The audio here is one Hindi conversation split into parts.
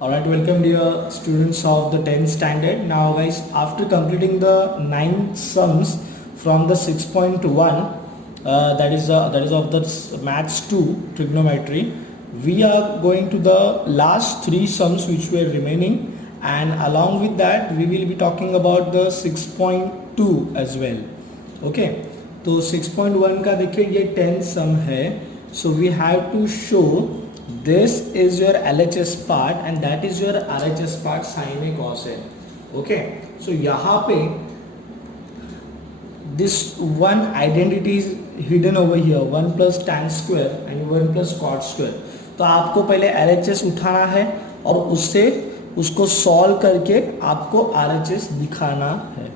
Alright, welcome dear students of the 10th standard. Now guys, after completing the 9 sums from the 6.1 that is of the maths 2 trigonometry, we are going to the last 3 sums which were remaining, and along with that we will be talking about the 6.2 as well. Okay, तो 6.1 का देखिए ये 10 सम है. So we have to show this is your LHS part and that is your RHS part sin a cos a. Okay, so यहाँ पे this one identity is hidden over here, 1 plus tan square and 1 plus cot square. तो आपको पहले LHS उठाना है और उससे उसको सॉल्व करके आपको RHS दिखाना है.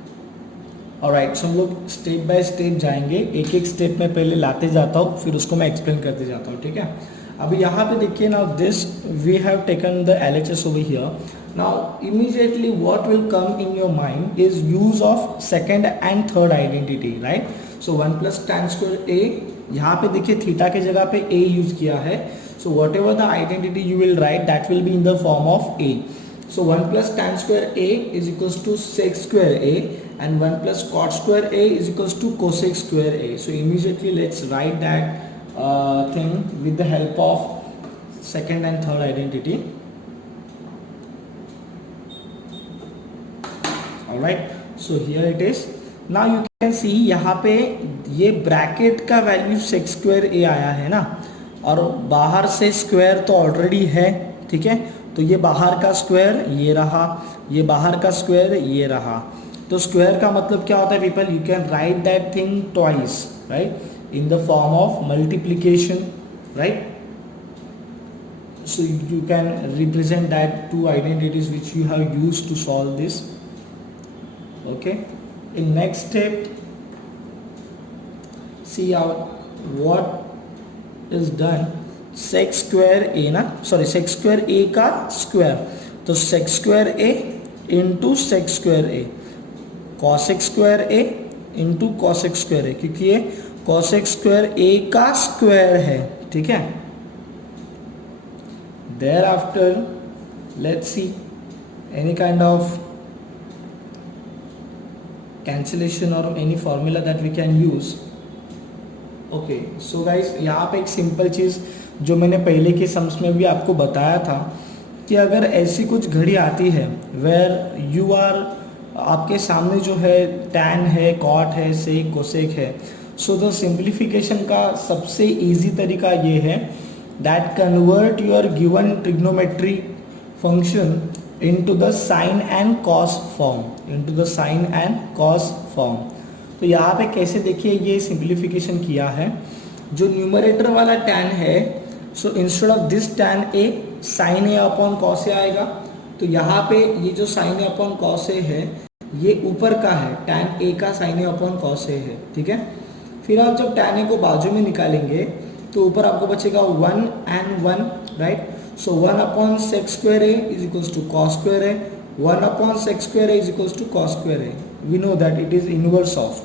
ऑलराइट, सो हम लोग स्टेप बाय स्टेप जाएंगे, एक एक स्टेप में पहले लाते जाता हूँ फिर उसको मैं एक्सप्लेन करते जाता हूँ. ठीक है, अभी यहाँ पे देखिए. Now this we have taken the LHS over here. Now immediately what will come in your mind is use of second and third identity, right. So 1 plus tan square a, यहाँ पे देखिए थीटा के जगह पे a यूज किया है. So what ever the identity you will write that will be in the form of a. So 1 plus tan square a is equals to sec square a and 1 plus cot square a is equals to cosec square a. So immediately let's write that thing with the help of second and third identity. Alright, so here it is. Now you can see यहाँ पे ये ब्रैकेट का वैल्यू sec square a आया है ना, और बाहर से स्क्वायर तो ऑलरेडी है. ठीक है, तो ये बाहर का स्क्वायर ये रहा, ये बाहर का स्क्वायर ये रहा. तो स्क्वायर का मतलब क्या होता है people? You can write that thing twice, right, in the form of multiplication, right. So you can represent that two identities which you have used to solve this. Okay, in next step see out what is done. Sec square A ना, सॉरी सेक स्क्वायर ए का स्क्वायर, तो sec square A into sec square A, cosec square A into cosec square A, क्योंकि ये कॉसेक स्क्वायर ए का स्क्वायर है. ठीक है, there after let's see any kind of cancellation और any formula that we can use. Okay, so guys यहाँ पे एक सिंपल चीज़ जो मैंने पहले के सम्स में भी आपको बताया था कि अगर ऐसी कुछ घड़ी आती है वेयर यू आर, आपके सामने जो है टैन है, कॉट है, सेक, कोसेक है, सो द सिंप्लीफिकेशन का सबसे इजी तरीका ये है that convert your given trigonometry function into the sine and cos form, into the sine and cos form. तो यहाँ पे कैसे देखिए ये सिंप्लीफिकेशन किया है. जो न्यूमरेटर वाला टैन है, so instead of this tan A sine A upon cos A आएगा. तो यहाँ पे ये जो sine A upon cos A है ये ऊपर का है, टैन ए का sine A upon cos A है. ठीक है, फिर आप जब टैन ए को बाजू में निकालेंगे तो ऊपर आपको बचेगा 1 and 1, right. So 1 upon sec square A is equals to cos square A, 1 upon sec square A is equals to cos square A. We know that it is inverse of.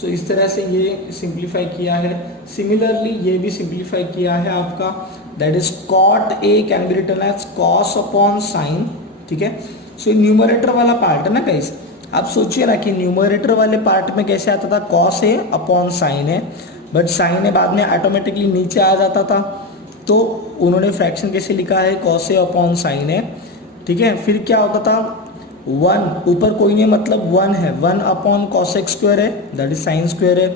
So इस तरह से ये सिंप्लीफाई किया है. सिमिलरली ये भी सिंप्लीफाई किया है आपका, that is cot A can be written as cos upon sine. ठीक है, सो न्यूमरेटर वाला पार्ट है ना गाइस, आप सोचिए ना कि न्यूमरेटर वाले पार्ट में कैसे आता था, कॉस ए अपॉन साइन है, बट साइन ए बाद में ऑटोमेटिकली नीचे आ जाता था. तो उन्होंने फ्रैक्शन कैसे लिखा है, कॉस ए अपॉन साइन है. ठीक है, फिर क्या होता था, 1 ऊपर कोई नहीं मतलब 1 है, 1 अपॉन कॉसेक स्क्वायर है दैट इज साइन स्क्वायर है,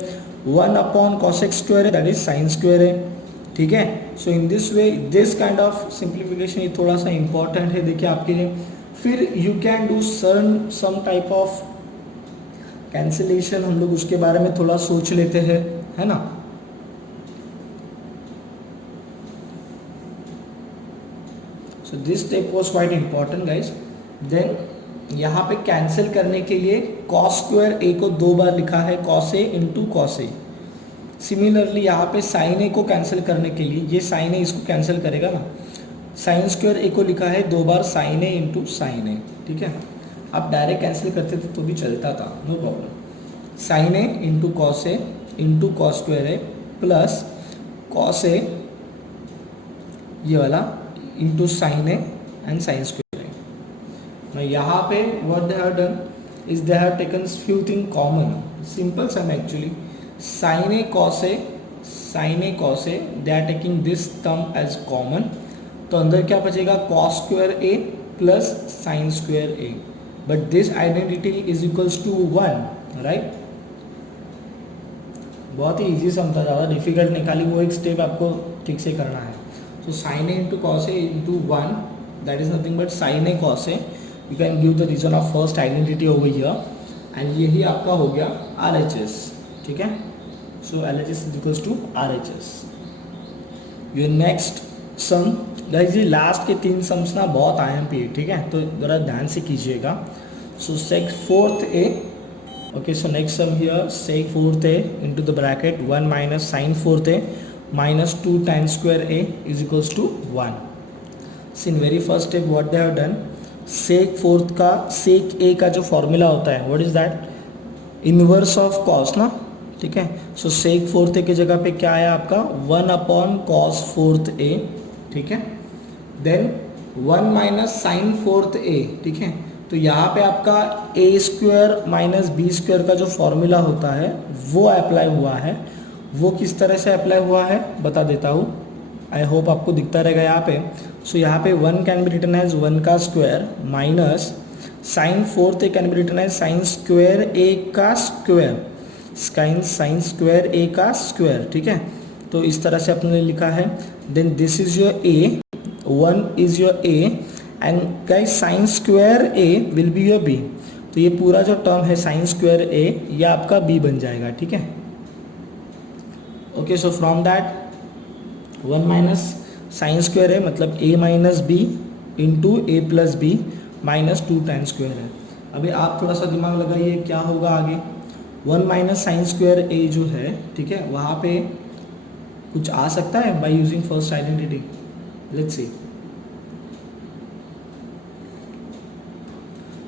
1 अपॉन कॉसेक स्क्वायर है दैट इज साइन स्क्वायर है. ठीक है, so in this way this kind of simplification ये थोड़ा सा इंपॉर्टेंट है देखिए आपके लिए. फिर you can do some type of cancellation, हम लोग उसके बारे में थोड़ा सोच लेते हैं, है ना. So this step was quite important guys. Then यहाँ पे कैंसिल करने के लिए कॉस स्क्वायर ए को 2 बार लिखा है, cos A into cos A. Similarly यहाँ पे साइन ए को कैंसिल करने के लिए ये साइन ए इसको कैंसिल करेगा ना, साइन स्क्वायर ए को लिखा है 2 बार साइन ए इंटू साइन ए. ठीक है, आप डायरेक्ट कैंसिल करते थे तो भी चलता था, no problem. Sign A into cos A into cos square A plus cos A ये वाला into sine A and sin square a. Now यहाँ पे what they have done is they have taken few thing common, simple sum actually. Sin a cos a they are taking this term as common. तो अंदर क्या बचेगा, cos square a plus sin square a, but this identity is equals to 1, right? बहुत ही इजी सम था, ज़्यादा डिफिकल्ट नहीं, खाली वो एक स्टेप आपको ठीक से करना है. So sine A into cos A into 1, that is nothing but sine A cos A. You can give the reason of first identity over here, and यही आपका हो गया आर एच एस. ठीक है, so L H S is equals to R H S. Your next sum guys, ये लास्ट के 3 सम्स ना बहुत IMP है. ठीक है, तो ज़रा ध्यान से कीजिएगा. सो सेक fourth A. Okay, so next sum here, sec 4th a into the bracket 1 minus sin 4th a minus 2 tan square a is equals to 1. So in very first step what they have done, sec 4th का sec a का जो फॉर्मूला होता है, what is that? Inverse of cos ना. ठीक है, सो sec 4th a की जगह पे क्या आया आपका 1 अपॉन cos 4th a. ठीक है, then 1 minus sin 4th a. ठीक है, तो यहाँ पे आपका ए स्क्वायर माइनस बी स्क्वायर का जो फॉर्मूला होता है वो अप्लाई हुआ है. वो किस तरह से अप्लाई हुआ है बता देता हूँ. आई होप आपको दिखता रहेगा यहाँ पे. सो यहाँ पे 1 कैन बी रिटन एज 1 का square minus sine 4th A can be written as sine square A का स्क्वायर, साइन स्क्वायर ए का स्क्वायर. ठीक है, तो इस तरह से अपने लिखा है. Then this is your A, 1 is your A, and guys sine square A will be your B. तो ये पूरा जो टर्म है साइन स्क्वायर ए ये आपका बी बन जाएगा. ठीक है, okay. So from that 1 minus sine square A मतलब A minus B into A plus B minus 2 tan square है. अभी आप थोड़ा सा दिमाग लगाइए क्या होगा आगे. 1 माइनस साइन स्क्वायर ए जो है, ठीक है, वहाँ पे कुछ आ सकता है by using first identity. Let's see.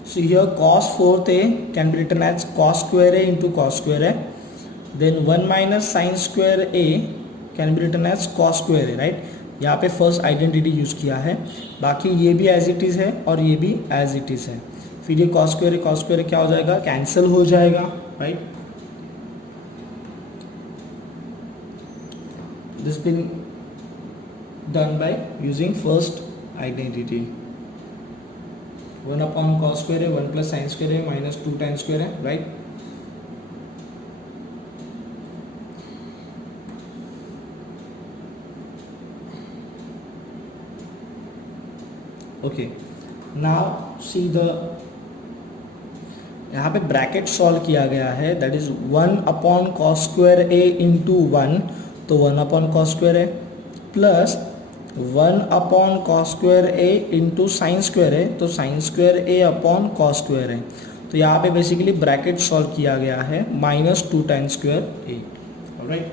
So here cos 4th a can be written as cos square a into cos square a. Then 1 minus sin square a can be written as cos square a, right? यहाँ पे फर्स्ट आइडेंटिटी यूज़ किया है. बाकी ये भी एज इट इज़ है और ये भी एज इट इज़ है. फिर ये cos square क्या हो जाएगा, कैंसिल हो जाएगा, right? This been done by using first identity. 1 upon cos square है, 1 प्लस sin square है, माइनस 2 tan square है, राइट? ओके, नाउ सी द, यहाँ पे ब्रैकेट सॉल्व किया गया है. That is 1 upon cos square a into 1, तो 1 upon cos square a plus 1 upon cos square A into sine square है, तो sine square A upon cos square है. तो यहाँ पे बेसिकली ब्रैकेट सॉल्व किया गया है minus 2 tan square A. Alright,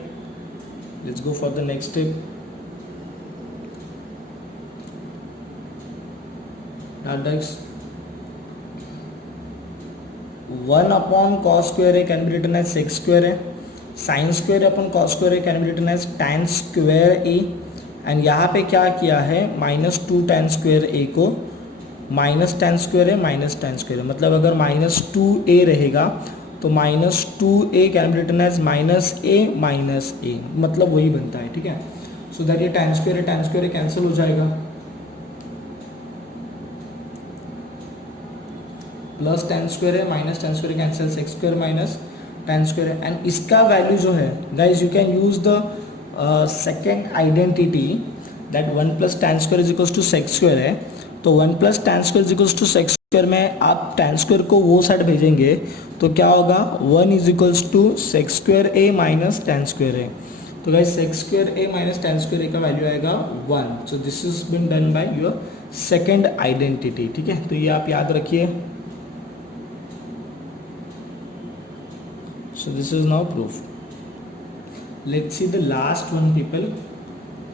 let's go for the next step. Next 1 upon cos square A can be written as sec square है. Sine square upon cos square A can be written as tan square A. And यहाँ पे क्या किया है, माइनस 2 tan स्क्वायर ए को माइनस tan स्क्वायर है माइनस tan स्क्वायर है, मतलब अगर माइनस 2a रहेगा तो minus 2a can be written as minus a, मतलब वही बनता है. ठीक है, सो दैट ये tan स्क्वायर कैंसिल हो जाएगा. प्लस tan स्क्वायर है minus tan square cancel, sec square minus tan square है. एंड इसका वैल्यू जो है guys, you can use the second identity that 1 plus tan square is equals to sec square है. तो 1 plus tan square is equals to sec square में आप tan स्क्वायर को वो साइड भेजेंगे तो क्या होगा, 1 is equals to sec square A minus tan square A. तो guys sec square A minus tan square A का वैल्यू आएगा 1. So this is been done by your second identity. ठीक है, तो ये आप याद रखिए. So this is now proof. Let's see the last one people.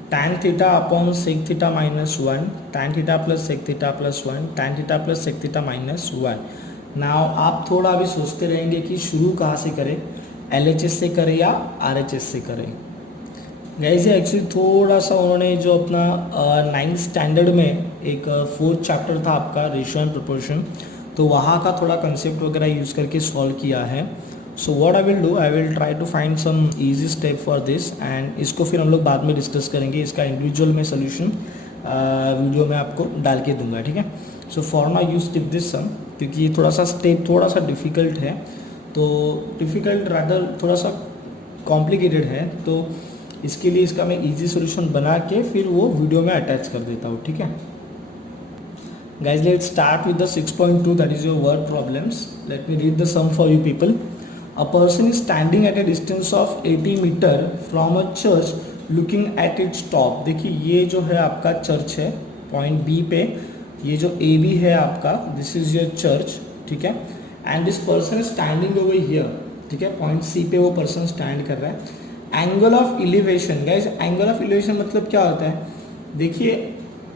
Tan theta upon sec theta minus 1, tan theta plus sec theta plus 1, tan theta plus sec theta minus 1. Now आप थोड़ा अभी सोचते रहेंगे कि शुरू कहाँ से करें, LHS से करें या RHS से करें. गाइस ये एक्चुअली थोड़ा सा उन्होंने जो अपना 9th स्टैंडर्ड में एक 4th चैप्टर था आपका रेशियो एंड प्रोपोर्शन, तो वहाँ का थोड़ा कंसेप्ट वगैरह यूज़ करके सॉल्व किया है. So what I will do, I will try to find some easy step for this, and इसको फिर हम लोग बाद में डिस्कस करेंगे. इसका इंडिविजुअल में सोल्यूशन वीडियो में आपको डाल के दूंगा, ठीक है. So for now you skip this sum, क्योंकि ये थोड़ा सा स्टेप थोड़ा सा डिफ़िकल्ट है, तो डिफ़िकल्ट रादर थोड़ा सा कॉम्प्लिकेटेड है, तो इसके लिए इसका मैं इजी सॉल्यूशन बना के फिर वो वीडियो में अटैच कर देता हूँ, ठीक है. Guys, let's start with the 6.2, that is your word problems. Let me read the sum for you people. A person is standing at a distance of 80 meter from a church looking at its top. देखिए ये जो है आपका चर्च है पॉइंट बी पे, ये जो ए बी है आपका, दिस इज योर चर्च, ठीक है. And this person is standing over here, ठीक है. पॉइंट सी पे वो पर्सन स्टैंड कर रहा है. Angle of elevation, guys angle of elevation मतलब क्या होता है, देखिए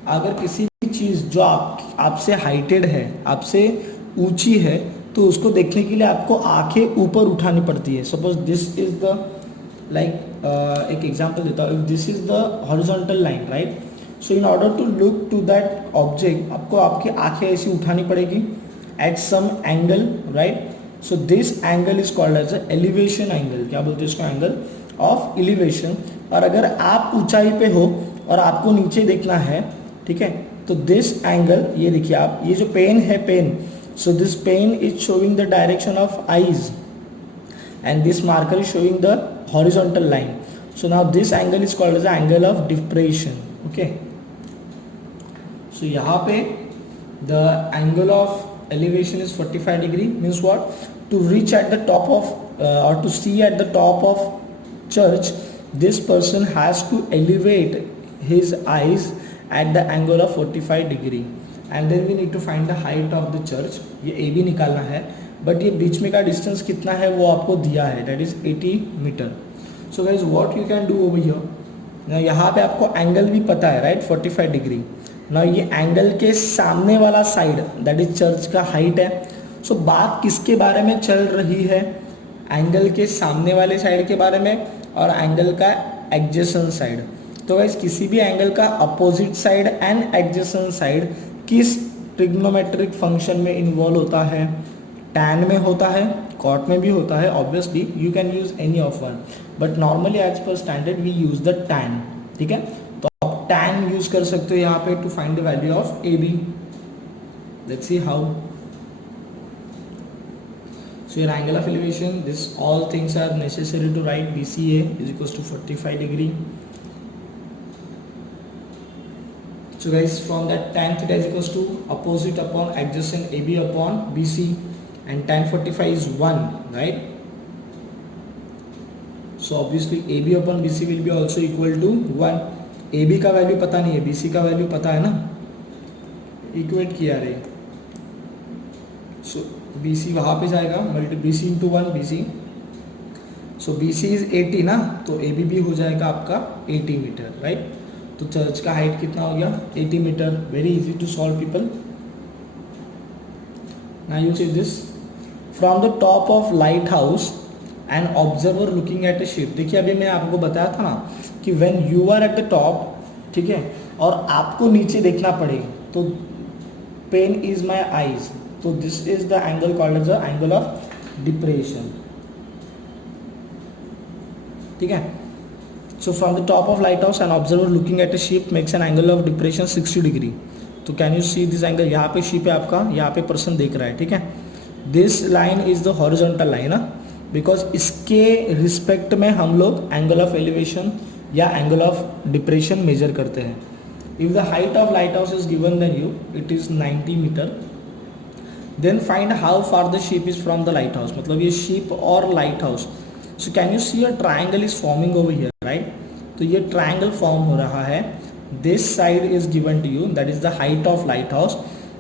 अगर किसी भी चीज़ जो आपसे हाइटेड है, आपसे ऊंची है, तो उसको देखने के लिए आपको आंखें ऊपर उठानी पड़ती है. Suppose this is the like एक एग्जांपल देता हूँ, this is the horizontal line, right. So in order to look to that object आपको आपकी आंखें ऐसी उठानी पड़ेगी at some angle, right. So this angle is called as elevation angle. क्या बोलते हैं इसको, एंगल ऑफ एलिवेशन. और अगर आप ऊंचाई पे हो और आपको नीचे देखना है, ठीक है, तो दिस एंगल, ये देखिए आप, ये जो पेन है pen, so this pen is showing the direction of eyes and this marker is showing the horizontal line. So now this angle is called as angle of depression. Okay, so यहाँ पे the angle of elevation is 45 degree. Means what, to reach at the top of और to see at the top of church, this person has to elevate his eyes at the angle of 45 degree, and then we need to find the height of the church. ये ए बी निकालना है, बट ये बीच में का डिस्टेंस कितना है वो आपको दिया है, that is 80 metre. So guys, what you can do over here, ना यहाँ पे आपको एंगल भी पता है, राइट, 45 डिग्री. ना ये एंगल के सामने वाला साइड, दैट इज चर्च का हाइट है. सो बात किसके बारे में चल रही है, एंगल के सामने वाले साइड के बारे में और एंगल का एडजेसेंट साइड. तो गाइस किसी भी एंगल का opposite side and adjacent side किस ट्रिग्नोमेट्रिक फंक्शन में इन्वॉल्व होता है, टैन में होता है, कॉट में भी होता है. Obviously you can use any of one, but normally as per standard we use the tan, ठीक है. तो आप टैन यूज कर सकते हो यहाँ पे to find the value of A B. Let's see how. So your angle of elevation, this all things are necessary to write. BCA is equals to 45 degree. So guys, from that tan theta is equals to opposite upon adjacent AB upon BC, and tan 45 is 1, right? So obviously AB upon BC will be also equal to 1. AB का वैल्यू पता नहीं है, BC का वैल्यू पता है ना, इक्वेट किया रहे. सो BC वहाँ पे जाएगा, multi BC into 1 BC. So BC is 80 ना, तो AB भी हो जाएगा आपका 80 मीटर, राइट. तो चर्च का हाइट कितना हो गया, 80 metre. Very easy to solve people. Now you see this, from the top of light house and observer looking at a ship. देखिए अभी मैं आपको बताया था ना कि when you are at the top, ठीक है, और आपको नीचे देखना पड़े, तो pen is my eyes, so this is the angle called as the angle of depression, ठीक है. So from the top of lighthouse an observer looking at a ship makes an angle of depression 60 degree. तो can you see this angle, यहाँ पे शिप है आपका, यहाँ पे पर्सन देख रहा है, ठीक है. This line is the horizontal line, because इसके रिस्पेक्ट में हम लोग एंगल ऑफ एलिवेशन या एंगल ऑफ डिप्रेशन मेजर करते हैं. If the height of lighthouse is given then you, it is 90 meter. Then find how far the ship is from the lighthouse. मतलब ये ship और lighthouse. So can you see a triangle is forming over here, right? तो ये triangle form हो रहा है. This side is given to you, that is the height of lighthouse,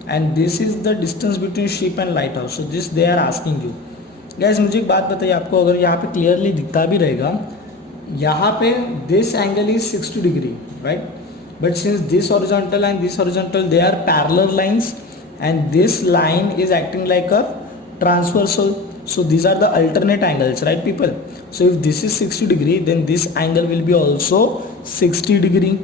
and this is the distance between ship and lighthouse. So this they are asking you. Guys मुझे एक बात बताइए आपको, अगर यहाँ पे clearly दिखता भी रहेगा, यहाँ पे this angle is 60 degree, right? But since this horizontal and this horizontal they are parallel lines and this line is acting like a transversal, So these are the alternate angles, right people? So if this is 60 degree, then this angle will be also 60 degree,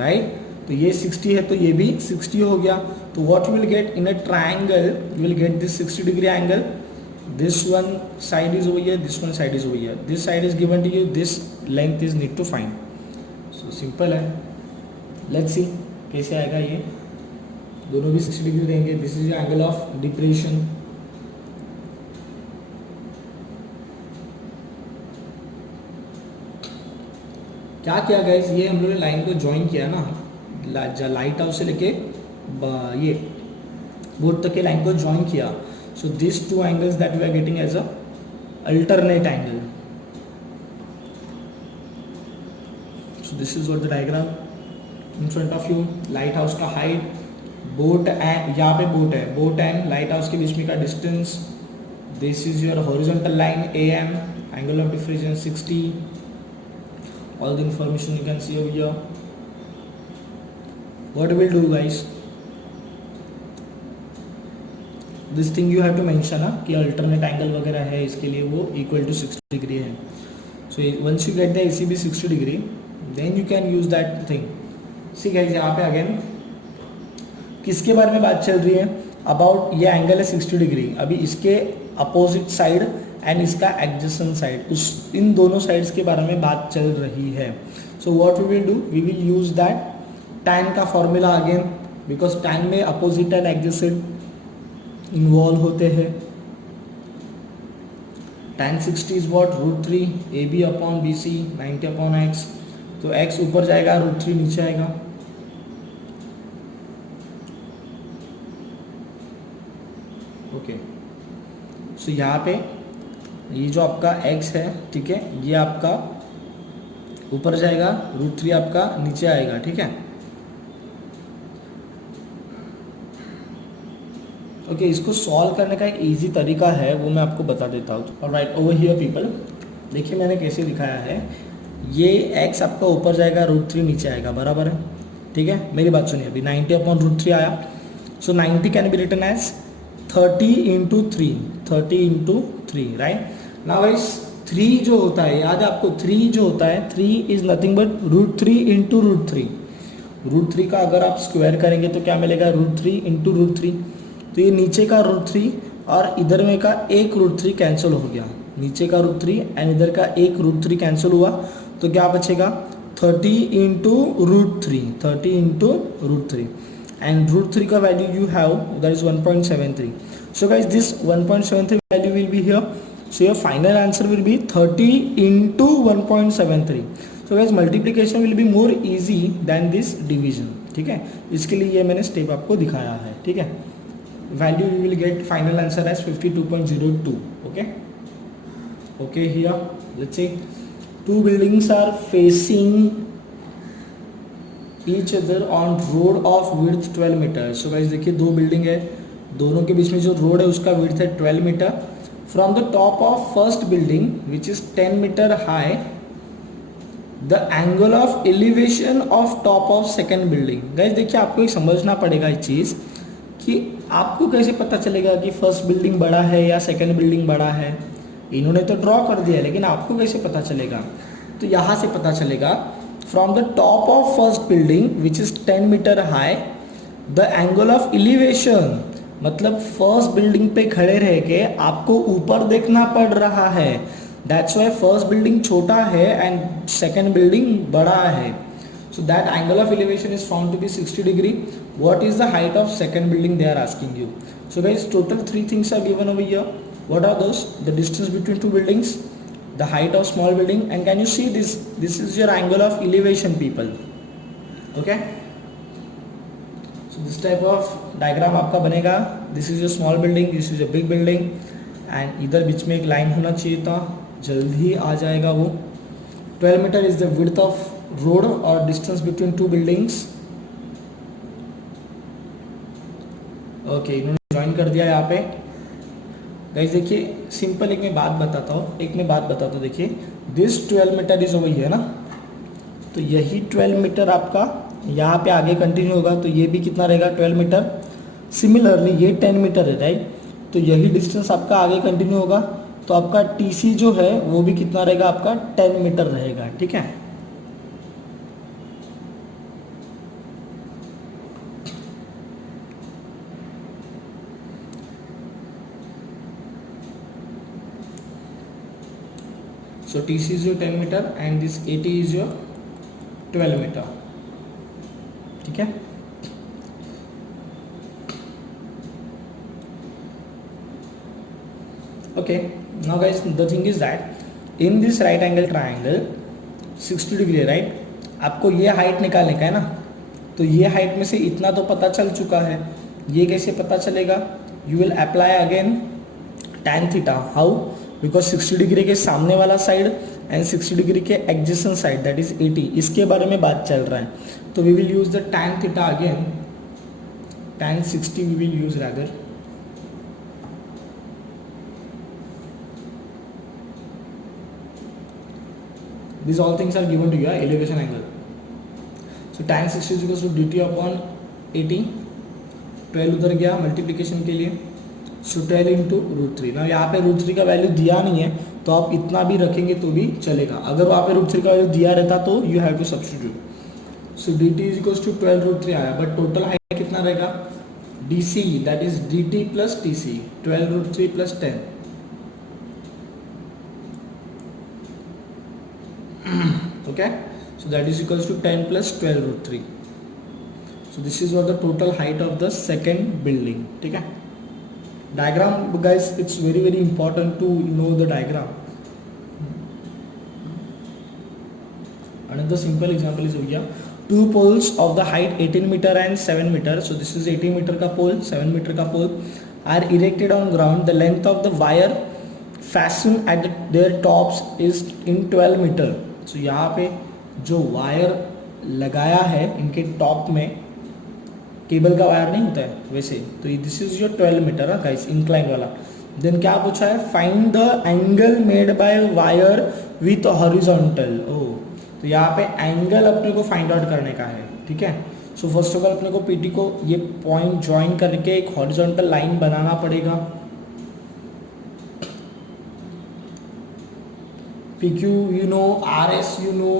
right? तो ये 60 है तो ये भी 60 हो गया. तो what you will get in a triangle, you will get this 60 degree angle. This one side is over here, this one side is over here. This side is given to you, this length is need to find. So simple है. Let's see कैसे आएगा ये. दोनों भी 60 डिग्री देंगे. This is angle of depression. क्या किया गाइस, ये हम लोग ने लाइन को ज्वाइन किया ना, लाइट हाउस से लेके ये बोट तक के लाइन को ज्वाइन किया. So this two angles that we are getting as a alternate angle. So this is what the diagram in front of you. Light house का हाइट, बोट एंड यहाँ पे बोट है, बोट एंड लाइट हाउस के बीच में का distance. This is your horizontal line AM, angle of diffraction 60. All the information you can see over here. What we'll do guys, this thing you have to mention कि alternate angle वगैरह है, इसके लिए वो equal to 60 degree है. So once you get the ACB 60 degree, then you can use that thing. See guys, यहाँ पे again किसके बारे में बात चल रही है? About ये एंगल है 60 डिग्री. अभी इसके अपोजिट साइड एंड इसका एडजेसेंट साइड, उस इन दोनों साइड्स के बारे में बात चल रही है. So what we will do, we will use that tan का फॉर्मूला अगेन, बिकॉज tan में अपोजिट एंड एडजेसेंट इन्वॉल्व होते हैं. tan 60 is what √3 AB upon BC 90 upon X. तो X ऊपर जाएगा, √3 नीचे आएगा. ओके, सो यहाँ पे ये जो आपका x है, ठीक है, ये आपका ऊपर जाएगा, √3 आपका नीचे आएगा. ठीक है, ओके. इसको सॉल्व करने का एक इजी तरीका है, वो मैं आपको बता देता हूँ. ऑलराइट, ओवर हियर पीपल, देखिए मैंने कैसे दिखाया है. ये x आपका ऊपर जाएगा, √3 नीचे आएगा, बराबर है. ठीक है, मेरी बात सुनिए. अभी 90 अपॉन √3 आया. So 90 can be written as 30 into 3, right. Now guys 3 जो होता है, याद है आपको, 3 जो होता है, 3 इज नथिंग बट √3 इंटू √3. √3 का अगर आप स्क्वायर करेंगे तो क्या मिलेगा, √3 इंटू √3. तो ये नीचे का √3 और इधर में का एक √3 कैंसिल हो गया. नीचे का √3 एंड इधर का एक √3 कैंसिल हुआ, तो क्या बचेगा, 30 इंटू √3 and √3 का value you have, that is 1.73. so guys this 1.73 value will be here. So your final answer will be 30 into 1.73. so guys multiplication will be more easy than this division. ठीक है, इसके लिए ये मैंने स्टेप आपको दिखाया है. ठीक है, value you will get final answer as 52.02. okay, here let's see, two buildings are facing each other on road of width 12 metre. So guys देखिए, दो बिल्डिंग है, दोनों के बीच में जो रोड है उसका विड्थ है 12 metre. From the top of first building which is 10 metre high, the angle of elevation of top of second building. Guys देखिए, आपको एक समझना पड़ेगा ये चीज़ कि आपको कैसे पता चलेगा कि फर्स्ट बिल्डिंग बड़ा है या सेकेंड बिल्डिंग बड़ा है. इन्होंने तो ड्रॉ कर दिया, लेकिन आपको कैसे पता चलेगा. तो यहाँ से पता चलेगा, from the top of first building which is 10 meter high, the angle of elevation, मतलब फर्स्ट बिल्डिंग पे खड़े रह के आपको ऊपर देखना पड़ रहा है. दैट्स वाई फर्स्ट बिल्डिंग छोटा है एंड सेकेंड बिल्डिंग बड़ा है. So that angle of elevation is found to be 60 degree. What is the height of second building they are asking you. So guys total 3 things are given over here. What are those? The distance between 2 buildings, the height of small building, and can you see this is your angle of elevation people. okay, so this type of diagram आपका बनेगा. this is your small building, this is your big building, and इधर बीच में एक लाइन होना चाहिए था, जल्द ही आ जाएगा वो. 12 metre is the width of road or distance between two buildings. okay, इन्होंने ज्वाइन कर दिया यहाँ पे. गाइस देखिए, सिंपल एक मैं बात बताता हूँ. देखिए, this 12 metre is over here ना, तो यही 12 मीटर आपका यहाँ पे आगे कंटिन्यू होगा, तो ये भी कितना रहेगा, 12 मीटर. सिमिलरली ये 10 मीटर है, राइट. तो यही डिस्टेंस आपका आगे कंटिन्यू होगा, तो आपका TC जो है वो भी कितना रहेगा, आपका 10 मीटर रहेगा। ठीक है, so TC is your 10 meter and this AT is your 12 meter। ठीक है, okay, now guys the thing is that in this right angle triangle 60 degree right, आपको ये हाइट निकालने का है ना, तो ये हाइट में से इतना तो पता चल चुका है, ये कैसे पता चलेगा, you will apply again tan theta, how, because 60 degree के सामने वाला साइड एंड 60 डिग्री के एडजेसेंट साइड दैट इज 80, इसके बारे में बात चल रहा है, तो we will use the tan theta again, tan 60 we will use rather, these all things are given to you, elevation angle, so tan 60 is equals to dt upon 80, 12 उधर गया मल्टीप्लिकेशन के लिए, सो 12 इंटू √3। ना यहाँ पे √3 का वैल्यू दिया नहीं है, तो आप इतना भी रखेंगे तो भी चलेगा, अगर वहाँ पे √3 का वैल्यू दिया रहता तो you have to substitute, so dt is equals to 12 √3 आया, बट टोटल हाइट कितना रहेगा, DC that is dt plus TC, 12 √3 plus 10, okay, so that is equals to 10 plus 12 √3, so this is what the total height of the second building। ठीक है, diagram guys, it's very important to know the diagram। another simple example is हो गया, two poles of the height 18 meter and 7 meter, so this is 18 meter का pole, 7 meter का pole are erected on ground, the length of the wire fastened at their tops is in 12 meter, so यहाँ पे जो वायर लगाया है इनके टॉप में, केबल का वायर नहीं होता है वैसे, तो दिस इज योर 12 मीटर है गाइस, इंक्लाइन वाला। देन क्या पूछा है, find the angle made by wire with horizontal, ओ, तो यहाँ पे एंगल अपने को फाइंड आउट करने का है। ठीक है, सो फर्स्ट ऑफ ऑल अपने को पीटी को ये पॉइंट ज्वाइन करके एक हॉरिजॉन्टल लाइन बनाना पड़ेगा, PQ you know, RS you know,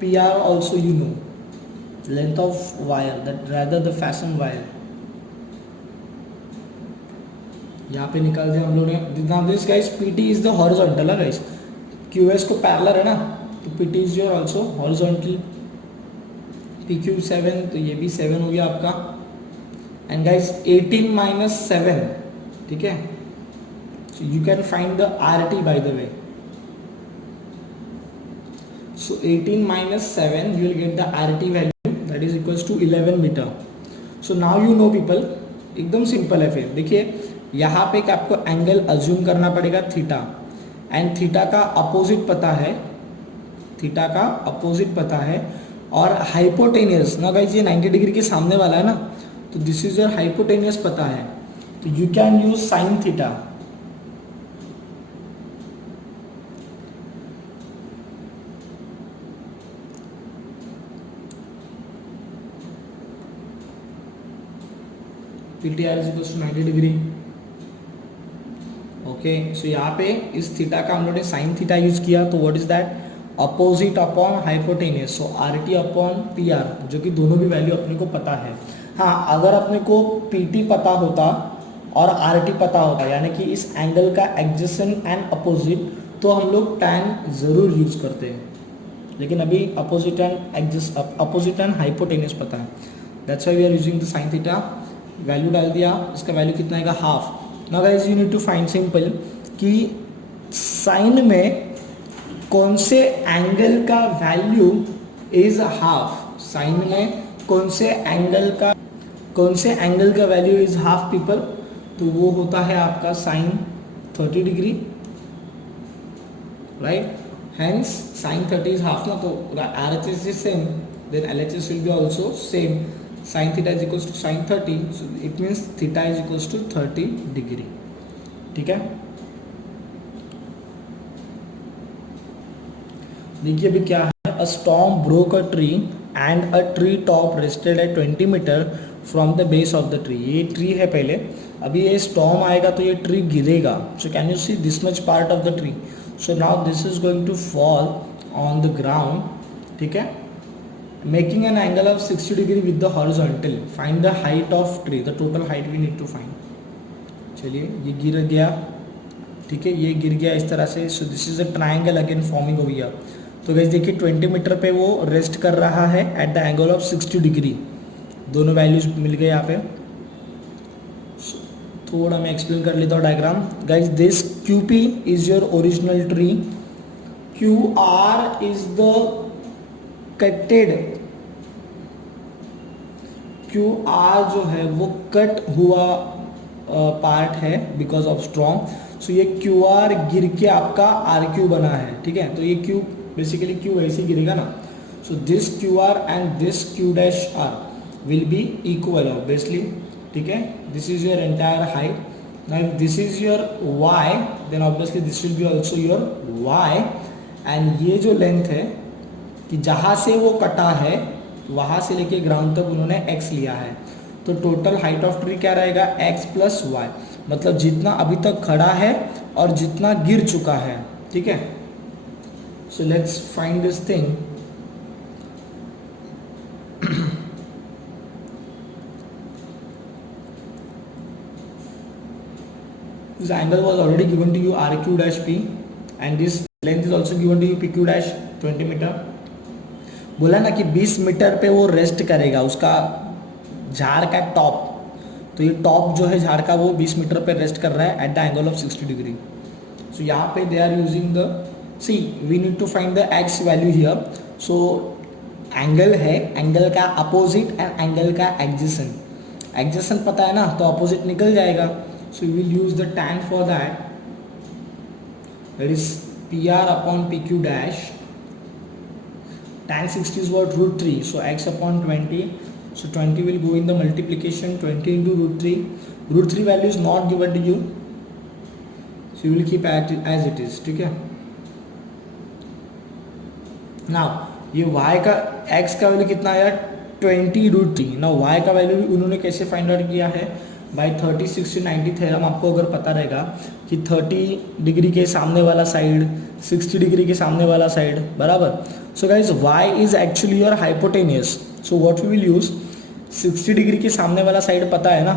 PR also you know, length of wire, that rather the fasten wire, यहाँ पे निकाल दिया हम लोग ने। now this guys PT is the horizontal है guys, QS को पैरेलल है ना, तो PT is your also horizontal, PQ 7, तो ये भी 7 हो गया आपका, and guys 18 minus 7, ठीक है, so you can find the RT by the way, so 18 minus 7 you will get the RT value that is equals to 11 meter। so now you know people, एकदम सिंपल है। फिर देखिए यहाँ पे एक आपको एंगल अज्यूम करना पड़ेगा थीटा, एंड थीटा का अपोजिट पता है, थीटा का अपोजिट पता है, और हाइपोटेनियस ना गाइस, ये 90 डिग्री के सामने वाला है ना, तो दिस इज योर हाइपोटेनियस पता है, तो you can use sine theta, PTR is equals to 90 degree. Okay, so यहाँ पे इस थीटा का हम लोग ने साइन थीटा यूज किया, तो what is that, opposite upon hypotenuse, so RT upon PR, जो कि दोनों भी वैल्यू अपने को पता है। हाँ, अगर अपने को PT पता होता और RT पता होता, यानी कि इस एंगल का एडजेसेंट एंड अपोजिट, तो हम लोग tan ज़रूर यूज करते हैं, लेकिन अभी अपोजिट एंड हाइपोटेनियस पता है, that's why we are using the sine theta. Value डाल दिया, इसका वैल्यू कितना आएगा, half. Now guys you need to find simple कि साइन में कौन से एंगल का वैल्यू इज हाफ, साइन में कौन से एंगल का वैल्यू इज हाफ पीपल, तो वो होता है आपका sine 30 degree, right, hence sine 30 is half ना, तो RHS is same, then LHS will be also same, sin theta is equals to sin 30, so it means theta is equals to 30 degree. ठीक है, देखिए अभी क्या है, a storm broke a tree and a tree top rested at 20 meter from the base of the tree. ये ट्री है पहले, अभी ये स्टॉर्म आएगा तो ये ट्री गिरेगा। So can you see this much part of the tree. So now this is going to fall on the ground, ठीक है, making an angle of 60 degree with the horizontal. Find the height of tree, the total height we need to find. चलिए ये गिर गया, ठीक है, ये गिर गया इस तरह से। सो this is a triangle again forming over here. तो गाइस देखिए 20 मीटर पे वो रेस्ट कर रहा है at the angle of 60 degree. दोनों वैल्यूज मिल गए यहाँ पे। थोड़ा मैं एक्सप्लेन कर लेता हूँ diagram. Guys this QP is your original tree, QR is the कटेड, QR जो है वो कट हुआ पार्ट है बिकॉज ऑफ स्ट्रॉन्ग। सो ये QR गिर के आपका RQ बना है, ठीक है। तो ये Q बेसिकली Q ऐसे गिरेगा ना। So this QR and this Q' will be equal obviously, ठीक है। This is your entire height. Now if this is your Y then obviously this will be also your Y। And ये जो लेंथ है कि जहाँ से वो कटा है वहाँ से लेके ग्राउंड तक उन्होंने x लिया है। तो टोटल हाइट ऑफ ट्री क्या रहेगा, x प्लस वाई, मतलब जितना अभी तक खड़ा है और जितना गिर चुका है, ठीक है। So let's find this thing. This angle was already given to you RQ dash P and this length is also given to you PQ dash 20 metre. बोला ना कि 20 मीटर पे वो रेस्ट करेगा, उसका झाड़ का टॉप। तो ये टॉप जो है झाड़ का वो 20 मीटर पे रेस्ट कर रहा है at the angle of 60 degree. So यहाँ पे they are using the, see we need to find the X value here. So angle है, एंगल का अपोजिट एंड एंगल का एडजेसेंट। एडजेसेंट पता है ना, तो अपोजिट निकल जाएगा। So we will use the tan for that, that is PR upon PQ dash. tan 60 is what, root 3, so x upon 20, so 20 will go in the multiplication, 20 into root 3, root 3 value is not given to you, so you will keep as it is, ठीक है। now ये y का x का वैल्यू कितना आया, 20 रूट 3। now y का वैल्यू उन्होंने कैसे फाइंड आउट किया है, बाई 30 60 90 थ्योरम। आपको अगर पता रहेगा कि 30 डिग्री के सामने वाला साइड, 60 डिग्री के सामने वाला साइड, बराबर। So guys y is actually your hypotenuse. So what we will use, 60 degree के सामने वाला साइड पता है ना,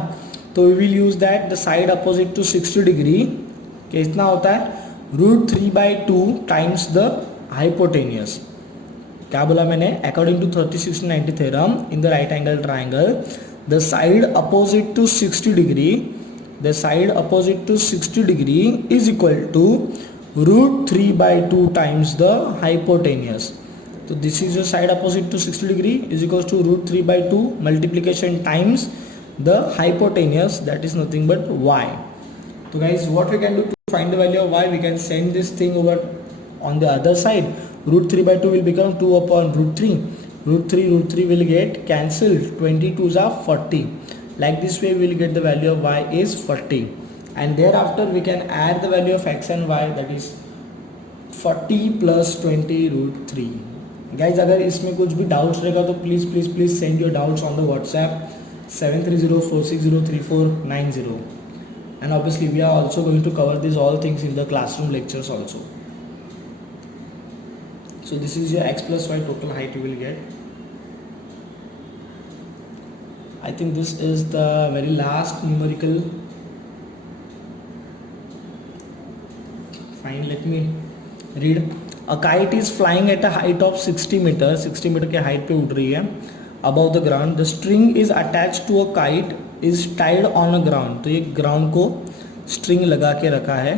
तो we will use that the side opposite to 60 degree कितना होता है, √3/2 टाइम्स द हाइपोटेनियस। क्या बोला मैंने, according to 30 60 90 theorem in the right angle triangle, the side opposite to 60 degree, the side opposite to 60 degree is equal to √3/2 times the hypotenuse. So this is your side opposite to 60 degree is equals to √3/2 multiplication times the hypotenuse, that is nothing but y. So guys, what we can do to find the value of y, we can send this thing over on the other side. √3/2 will become 2 upon √3. √3 will get cancelled, 22s are 40. Like this way we will get the value of y is 40, and thereafter we can add the value of x and y, that is 40 plus 20 √3. guys अगर इसमें कुछ भी डाउट्स रहेगा तो please send your doubts on the WhatsApp 7304603490, and obviously we are also going to cover these all things in the classroom lectures also. So this is your x plus y total height you will get. I think this is the very last numerical. Fine, let me read. A kite is flying at a height of 60 meter. 60 meter के height पे उड़ रही है above the ground. The string is attached to a kite is tied on a ground. तो ये ground को string लगा के रखा है.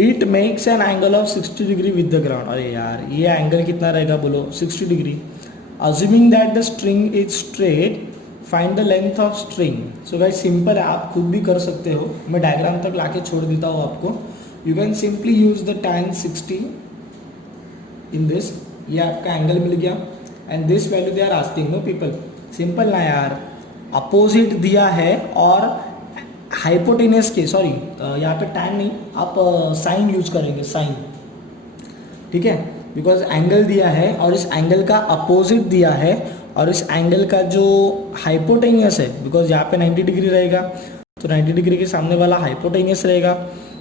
It makes an angle of 60 degree with the ground. अरे यार ये एंगल कितना रहेगा बोलो, 60 degree. Assuming that the string is straight, find the length of string. So guys simple है, आप खुद भी कर सकते हो, मैं डायग्राम तक लाके छोड़ देता हूँ आपको। You can simply use the tan 60 in this. ये आपका एंगल मिल गया and this value they are asking, no people, simple ना यार, अपोजिट दिया है और हाइपोटेनियस के, सॉरी यहाँ पे tan नहीं, आप साइन यूज करेंगे, साइन, ठीक है, बिकॉज एंगल दिया है और इस एंगल का अपोजिट दिया है और इस एंगल का जो हाइपोटेनियस है, बिकॉज यहाँ पे 90 डिग्री रहेगा तो 90 डिग्री के सामने वाला हाइपोटेनियस रहेगा,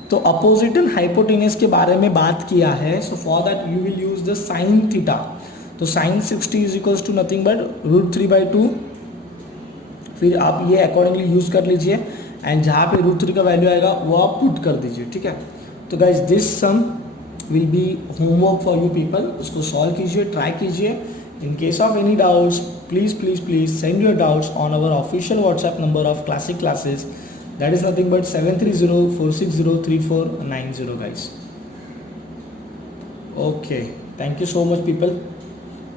तो अपोजिट एंड हाइपोटेनियस के बारे में बात किया है. So for that you will use the sine theta. तो sine 60 is equals to nothing but √3/2. फिर आप ये अकॉर्डिंगली यूज़ कर लीजिए एंड जहाँ पे √3 का वैल्यू आएगा वो आप पुट कर दीजिए. ठीक है. तो guys this sum will be homework for you people. उसको सॉल्व कीजिए, ट्राई कीजिए. In case of any doubts please send your doubts on our official WhatsApp number of classic classes. That is nothing but 730-460-3490 guys. Okay, thank you so much people.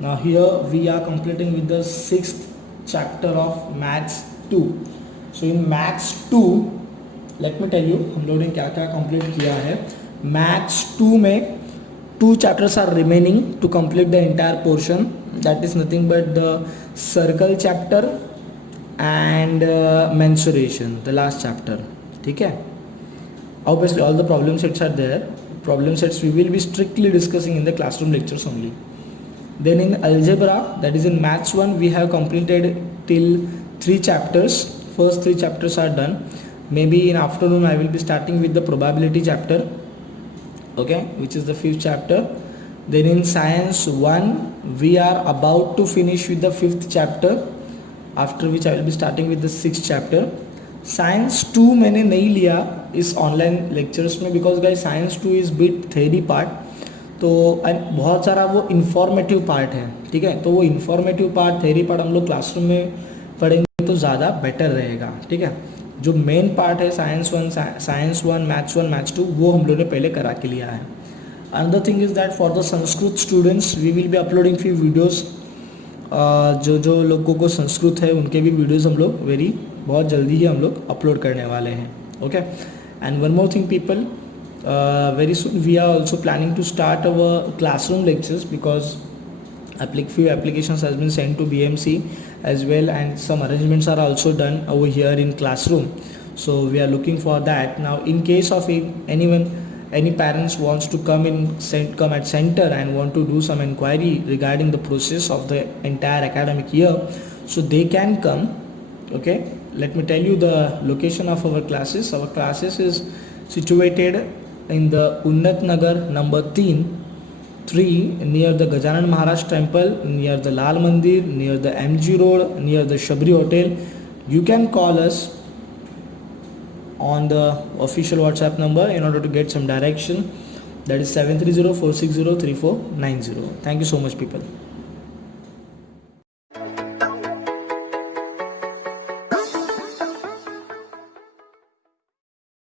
Now here we are completing with the 6th chapter of Maths 2. So in Maths 2, let me tell you हम लोगों ने क्या क्या complete किया है. Maths 2 में 2 chapters are remaining to complete the entire portion. That is nothing but the circle chapter and mensuration, the last chapter. ठीक है. Obviously all the problem sets are there. Problem sets we will be strictly discussing in the classroom lectures only. Then in algebra, that is in Maths 1, we have completed till 3 chapters. First 3 chapters are done. Maybe in afternoon I will be starting with the probability chapter, okay, which is the 5th chapter. Then in science 1 we are about to finish with the 5th chapter, after which I will be starting with the 6th chapter. Science 2 मैंने नहीं लिया इस ऑनलाइन लेक्चर्स में because guys science 2 is bit theory part. तो बहुत सारा वो इन्फॉर्मेटिव पार्ट है. ठीक है. तो वो इन्फॉर्मेटिव पार्ट, थेरी पार्ट हम लोग क्लासरूम में पढ़ेंगे तो ज़्यादा बेटर रहेगा. ठीक है. जो मेन पार्ट है साइंस 1, मैथ्स 1, मैथ्स 2 वो हम लोग ने पहले करा के लिया है. Another thing is that for the Sanskrit students we will be uploading few videos. जो लोगों को संस्कृत है उनके भी वीडियोस हम लोग बहुत जल्दी ही हम लोग अपलोड करने वाले हैं. Okay. And one more thing people, very soon we are also planning to start our classroom lectures because few applications has been sent to BMC as well and some arrangements are also done over here in classroom. So we are looking for that. Now in case of any parents wants to come at center and want to do some inquiry regarding the process of the entire academic year, so they can come. Okay, let me tell you the location of our classes. Our classes is situated in the Unnat Nagar number 3 near the Gajanan Maharaj temple, near the Lal Mandir, near the MG road, near the Shabri hotel. You can call us on the official WhatsApp number in order to get some direction. That is 730-460-3490. Thank you so much people.